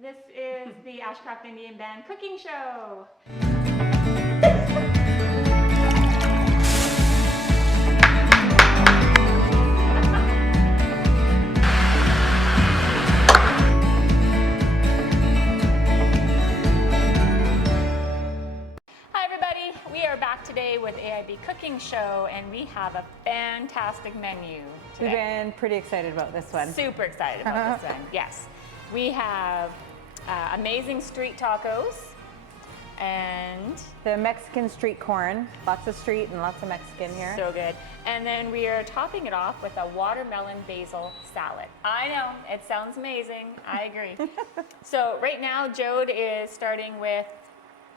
This is the Ashcroft Indian Band cooking show. Hi everybody, we are back today with AIB Cooking Show and we have a fantastic menu today. We've been pretty excited about this one. Super excited about this one, yes. We have amazing street tacos and the Mexican street corn, lots of street and lots of Mexican here. So good. And then we are topping it off with a watermelon basil salad. I know, it sounds amazing, I agree. So right now Jode is starting with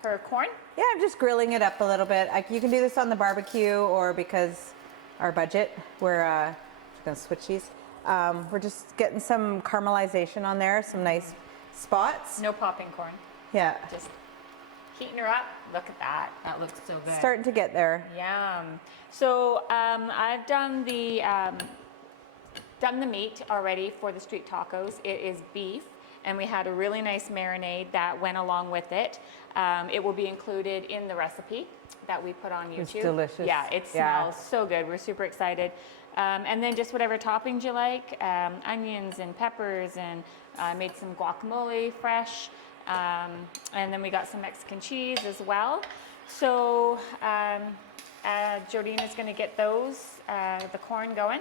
her corn. Yeah, I'm just grilling it up a little bit. You can do this on the barbecue or because our budget, we're gonna switch these. We're just getting some caramelization on there, some nice spots. No popping corn. Yeah. Just heating her up. Look at that. That looks so good. Starting to get there. Yum. So I've done the meat already for the street tacos. It is beef, and we had a really nice marinade that went along with it. It will be included in the recipe that we put on YouTube. It's delicious. Yeah, it smells so good. We're super excited. And then just whatever toppings you like, onions and peppers, and I made some guacamole fresh. And then we got some Mexican cheese as well. So Jodine is going to get those, the corn going.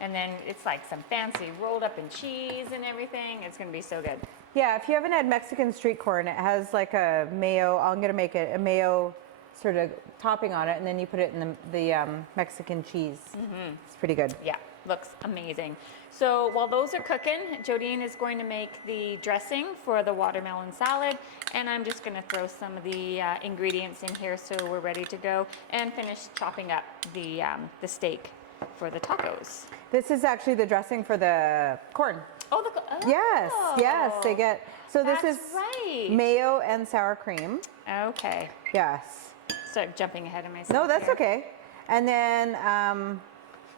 And then it's like some fancy rolled up in cheese and everything. It's going to be so good. Yeah, if you haven't had Mexican street corn, it has like a mayo, I'm going to make it a mayo sort of topping on it, and then you put it in the Mexican cheese. Mm-hmm. It's pretty good. Yeah, looks amazing. So while those are cooking, Jodine is going to make the dressing for the watermelon salad, and I'm just going to throw some of the ingredients in here so we're ready to go and finish chopping up the steak for the tacos. This is actually the dressing for the corn. Oh, Yes, they get. So this is right. Mayo and sour cream. Okay. Yes. Start jumping ahead of myself. No, that's here. okay. And then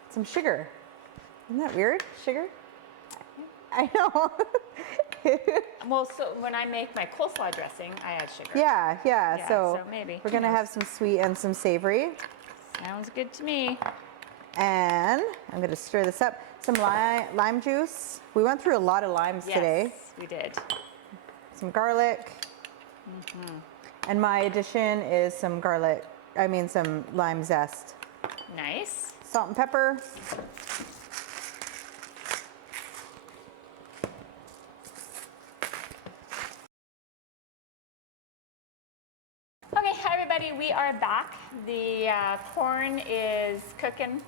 some sugar. Isn't that weird? Sugar? I know. Well, so when I make my coleslaw dressing, I add sugar. Yeah. So maybe we're gonna have some sweet and some savory. Sounds good to me. And I'm gonna stir this up. Some lime juice. We went through a lot of limes today. Yes, we did. Some garlic. Mm-hmm. And my addition is some some lime zest. Nice. Salt and pepper. Okay, hi everybody, we are back. The corn is cooking.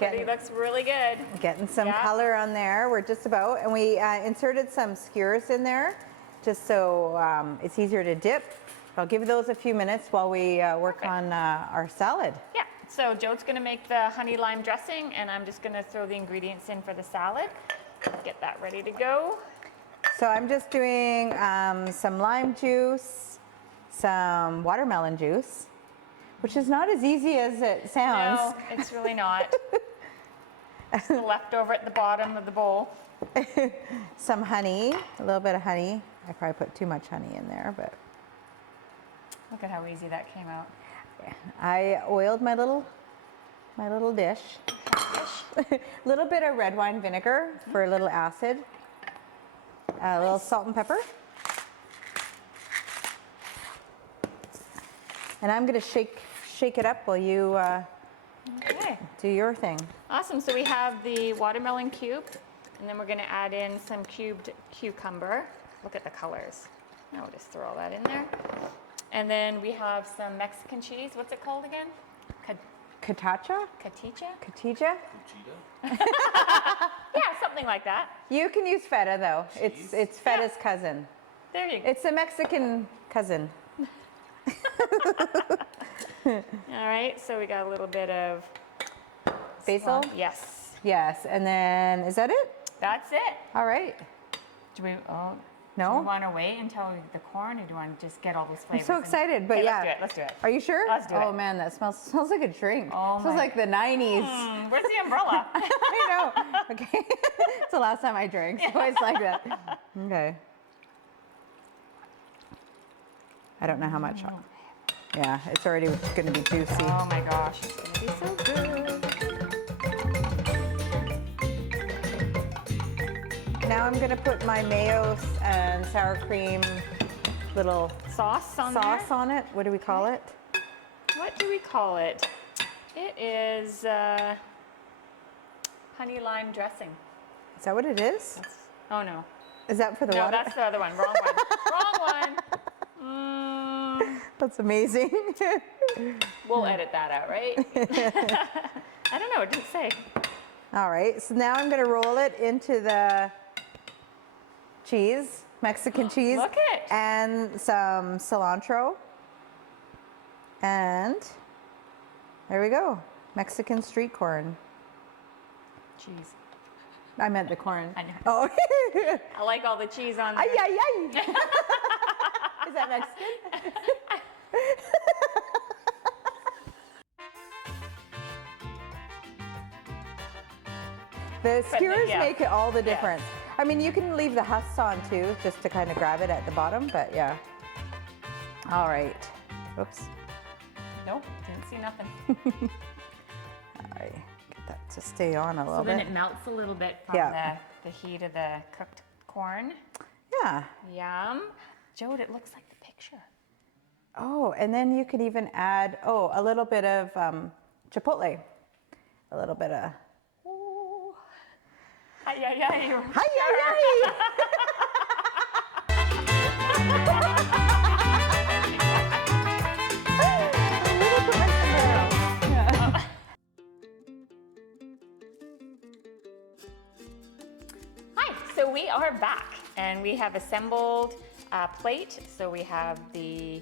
It looks really good. Getting some color on there. We're just about, and we inserted some skewers in there just so it's easier to dip. I'll give those a few minutes while we work on our salad. Yeah, so Jode's gonna make the honey lime dressing and I'm just gonna throw the ingredients in for the salad. Get that ready to go. So I'm just doing some lime juice, some watermelon juice, which is not as easy as it sounds. No, it's really not. It's the leftover at the bottom of the bowl. Some honey, a little bit of honey. I probably put too much honey in there, but. Look at how easy that came out. I oiled my little dish. A little bit of red wine vinegar for a little acid. A little salt and pepper. And I'm going to shake it up while you do your thing. Awesome. So we have the watermelon cube, and then we're going to add in some cubed cucumber. Look at the colors. Now we'll just throw all that in there. And then we have some Mexican cheese. What's it called again? Cotija? Cotija? Yeah, something like that. You can use feta though. Cheese? It's feta's cousin. There you go. It's a Mexican cousin. All right, so we got a little bit of basil? Yes. Yes, and then is that it? That's it. All right. Do we No? Do we want to wait until the corn, or do you want to just get all those flavors? I'm so excited, but okay, yeah. Let's do it. Are you sure? Let's do it. Oh man, that smells like a drink. Oh smells like the 90s. Where's the umbrella? I know. Okay. It's the last time I drank, so it's like that. Okay. I don't know how much. Yeah, it's already going to be juicy. Oh my gosh, it's gonna be so good. Now I'm going to put my mayo and sour cream little Sauce on sauce there? on it. What do we call it? What do we call it? It is honey lime dressing. Is that what it is? Oh no. Is that for the No, water? that's the other one. Wrong one. Wrong one. That's amazing. We'll edit that out, right? I don't know. It didn't say. All right, so now I'm going to roll it into the cheese, Mexican cheese. Look it. And some cilantro. And there we go. Mexican street corn. Cheese. I meant the corn. I know. Oh. I like all the cheese on there. Ay, ay, ay. Is that Mexican? The skewers yeah. make it all the difference. I mean, you can leave the husks on too, just to kind of grab it at the bottom, but yeah. All right. Oops. Nope, didn't see nothing. All right. Get that to stay on a little So then bit. it melts a little bit from Yeah. the heat of the cooked corn. Yeah. Yum. Jode, it looks like the picture. Oh, and then you could even add, a little bit of Chipotle. A little bit of. Ooh. Ay, ay, ay. Hi, hi, Hi, so we are back and we have assembled a plate. So we have the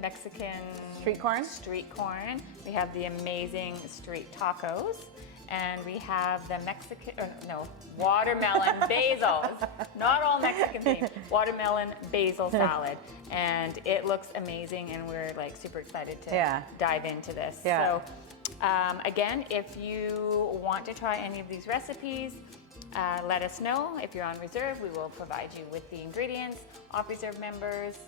Mexican street corn. We have the amazing street tacos. And we have the watermelon basils. Not all Mexican themed. Watermelon basil salad. And it looks amazing and we're like super excited to dive into this. Yeah. So again, if you want to try any of these recipes, let us know. If you're on reserve, we will provide you with the ingredients. Off reserve members,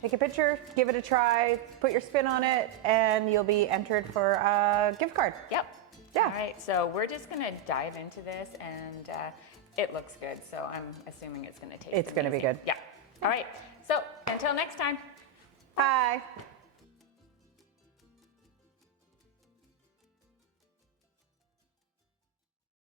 Take a picture, give it a try, put your spin on it, and you'll be entered for a gift card. yep. Yeah. All right, so we're just gonna dive into this and it looks good. So I'm assuming it's gonna taste It's gonna be amazing. good. Yeah. All right, so until next time. Bye.